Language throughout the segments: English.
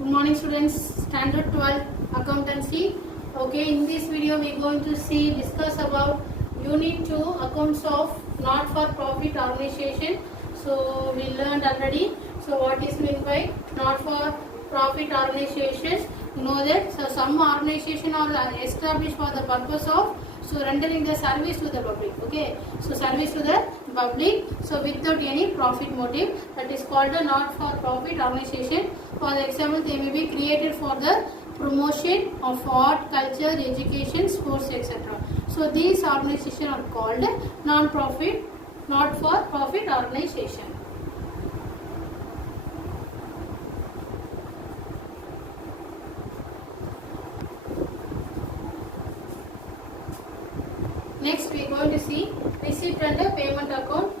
Good morning students, standard 12 accountancy. Okay, in this video we are going to discuss about unit 2 accounts of not for profit organization. So we learned already. So what is meant by not for profit organization? You know that some organization are established for the purpose of rendering the service to the public. Okay, so service to the public, so without any profit motive, that is called a not for profit organization. For example, they may be created for the promotion of art, culture, education, sports, etc. So these organizations are called non-profit, not for profit organization. Next we are going to see receipt and payment account.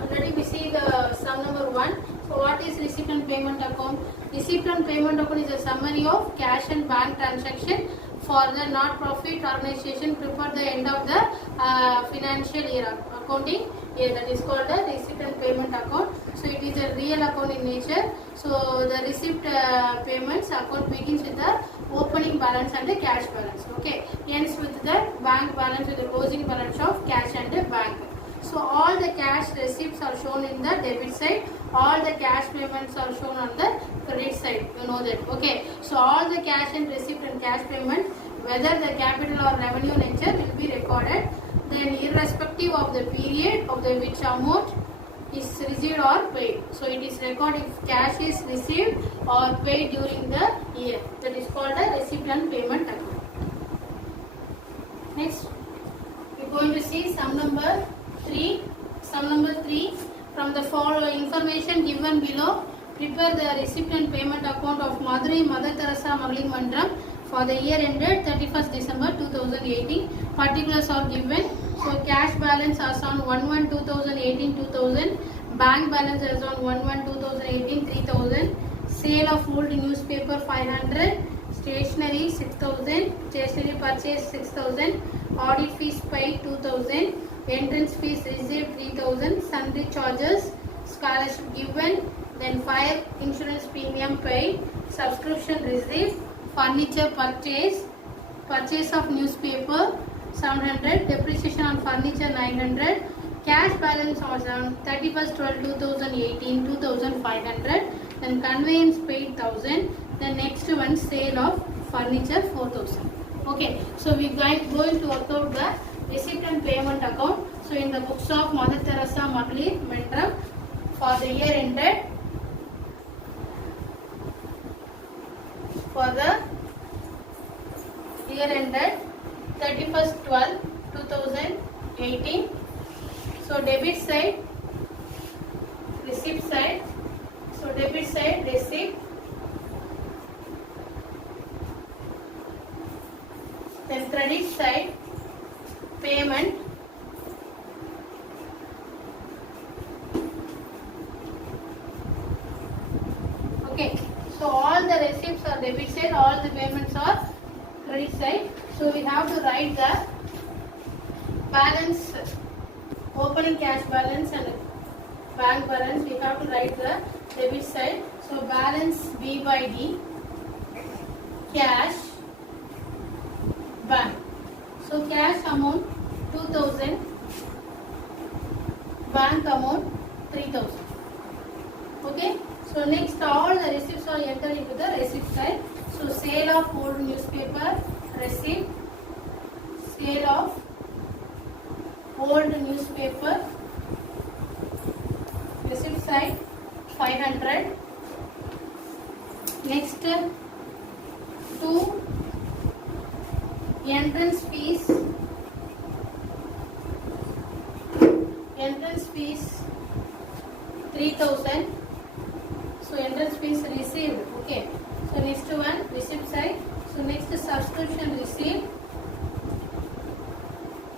Already we see the sum number 1. So what is receipt and payment account? Receipt and payment account is a summary of cash and bank transaction for the not-profit organization prepared the end of the financial year, accounting year. That is called the receipt and payment account. So it is a real account in nature. So the receipt payments account begins with the opening balance and the cash balance. Okay, ends with the bank balance with the closing balance of cash and the bank. So all the cash receipts are shown in the debit side, all the cash payments are shown on the credit side. You know that. Okay, so all the cash and receipt and cash payment, whether the capital or revenue nature, will be recorded. Then irrespective of the period of the which amount is received or paid. So it is recorded if cash is received or paid during the year. That is called a receipt and payment account. Next, we are going to see sum number 3. Sum number 3. From the following information given below, prepare the receipt and payment account of Madurai Mother Teresa Magalin Mandram for the year ended 31st December 2018. Particulars are given. So cash balance as on 1/1/2018 2000, bank balance as on 1/1/2018 3000, sale of old newspaper 500, stationery 6000, stationery purchase 6000, audit fees paid 2000, entrance fees received 3000, sundry charges, scholarship given, then fire insurance premium paid, subscription received, furniture purchase, purchase of newspaper 700, depreciation on furniture 900, cash balance on 31st/12/2018 2500, then conveyance paid 1000, then next one sale of furniture 4000. Okay, so we are going to work out the receipt and payment account. So in the books of Mother Teresa Magalin Mandram for the year ended, for the year ended 31st/12/2018. So debit side, receipt side. So debit side receipt, then credit side payment, okay. So all the receipts are debit side, all the payments are credit side. So we have to write the balance, opening cash balance and bank balance. We have to write the debit side. So balance B by D, cash, bank. So cash amount 2000, bank amount 3000. Okay. So next all the receipts are entered into the receipt side. So sale of old newspaper receipt, sale of old newspaper, receipt side 500. Next, 2 entrance fees, entrance fees 3000. So entrance fees received. Okay. So next one receipt side. So next subscription received,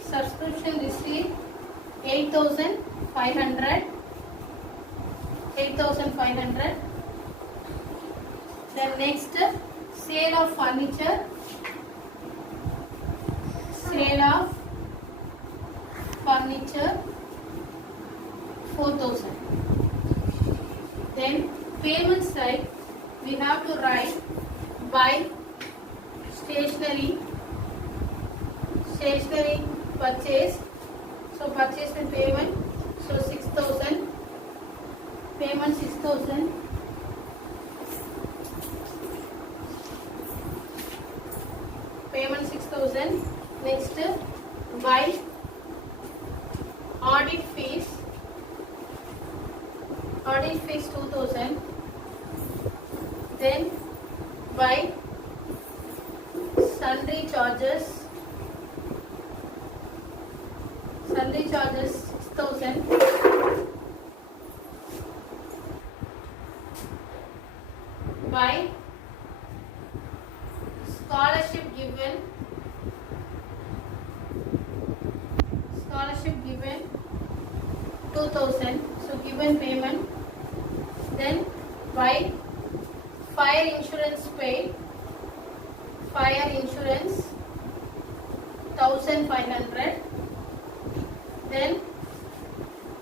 subscription received 8500, 8500. Then next sale of furniture, sale of furniture 4000. Then payment side we have to write buy stationery purchase. So purchase with payment. So 6,000. Payment 6,000. Payment 6,000. Next, buy audit fees. Audit fees 2,000. Then buy sundry charges. Sundry charges 6,000. Buy scholarship given. Scholarship given 2,000. So given payment. Then buy fire insurance paid. Fire insurance 1,500. Then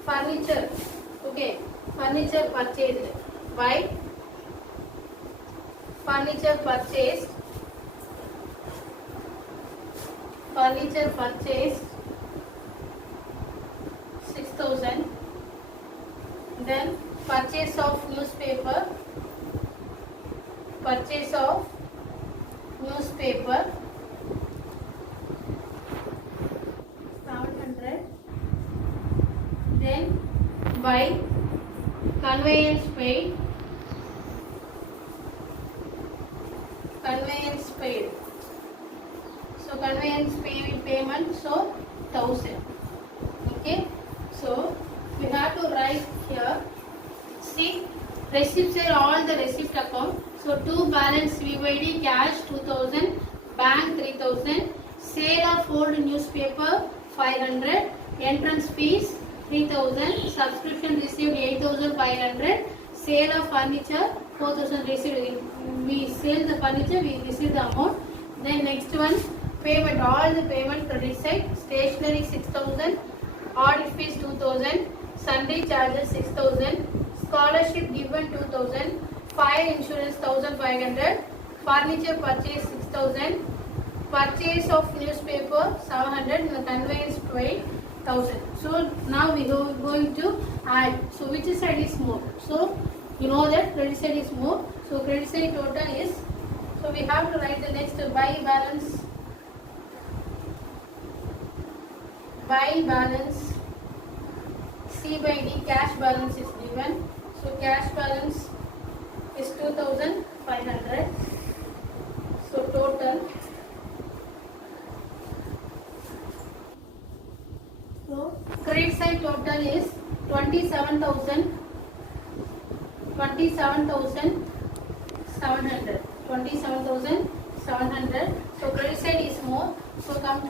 furniture. Okay, furniture purchased. Buy furniture purchased. Furniture purchased 6,000. Then purchase of newspaper. Purchase of newspaper 700. Then buy conveyance paid. Conveyance paid. So conveyance payment, so 1,000. Okay. So we have to write here. See, receipts are all the receipt account. So to balance VYD cash 2,000, bank 3,000, sale of old newspaper 500, entrance fees 3,000, subscription received 8,500, sale of furniture 4,000 received. We sell the furniture, we receive the amount. Then next one, payment, all the payment credit side, stationery 6,000, audit fees 2,000, sundry charges 6,000, scholarship given 2,000, fire insurance 1,500, furniture purchase 6,000, purchase of newspaper 700, and the conveyance paid 1,000. So now we are going to add. So which side is more? So you know that credit side is more. So credit side total is. So we have to write the next buy balance. Buy balance C by D, cash balance is given. So cash balance is 2,500. So total. So credit side total is 27,700. 27,700. So credit side is more. So come to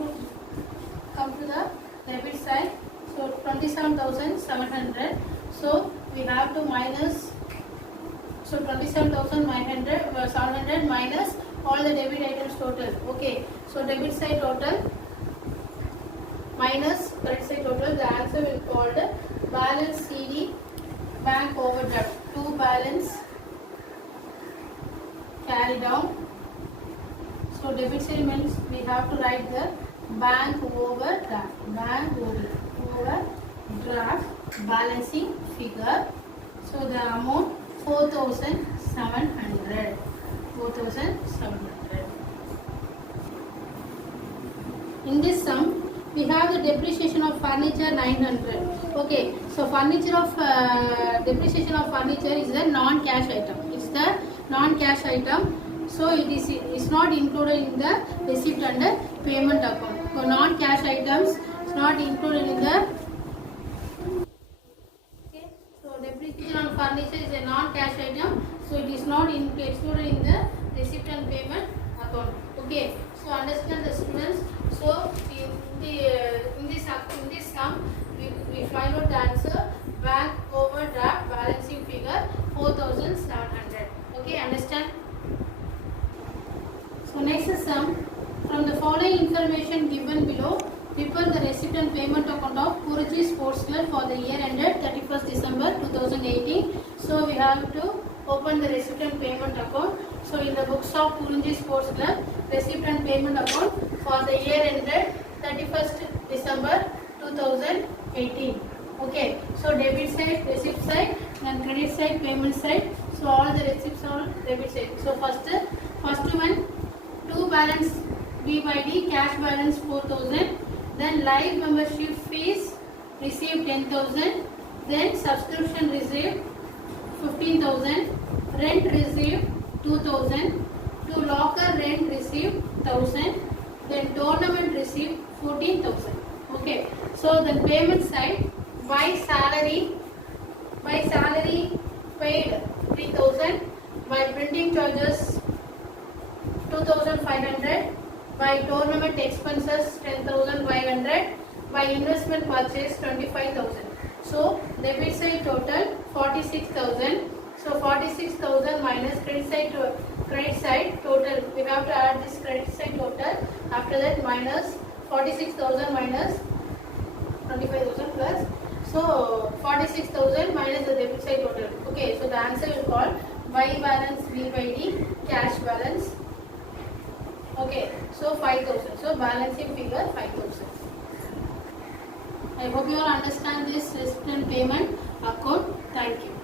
the debit side. So 27,700. So we have to minus. So 27,700 minus all the debit items total. Okay. So debit side total minus credit side total. The answer will be called balance CD, bank overdraft. To balance carry down. So debit side means we have to write the bank overdraft. Bank overdraft balancing figure. So the amount 4,700. 4,700. In this sum, we have the depreciation of furniture 900. Okay, so furniture of depreciation of furniture is a non-cash item. It's the non-cash item. So it's not included in the receipt and payment account. So non-cash items is not included in the. Okay, so depreciation on furniture is a non-cash item. So it is not included in the receipt and payment account. Okay, so understand the students. So in this sum we find out the answer bank overdraft balancing figure 4,700. Okay, understand? So next is sum. From the following information given below, prepare the receipt and payment account of Purji Sports Club for the year ended 31st December 2018. So we have to open the receipt and payment account. So in the books of Purinji Sports Club, receipt and payment account for the year ended 31st December 2018. Okay, so debit side, receipt side, and credit side, payment side. So all the receipts are debit side. So first one, to balance BYD, cash balance 4,000. Then live membership fees received 10,000. Then subscription received 15,000. Rent received 2,000. To locker rent received 1,000. Then tournament received 14,000. Okay. So the payment side, by salary paid 3,000. By printing charges 2,500. By tournament expenses 10,500. By investment purchase 25,000. So debit side total 46,000. So 46,000 minus credit side total. We have to add this credit side total. After that minus 46,000 minus 25,000 plus. So 46,000 minus the debit side total. Okay. So the answer will call Y balance V by D, cash balance. Okay. So 5,000. So balancing figure 5,000. I hope you all understand this receipt and payment account. Thank you.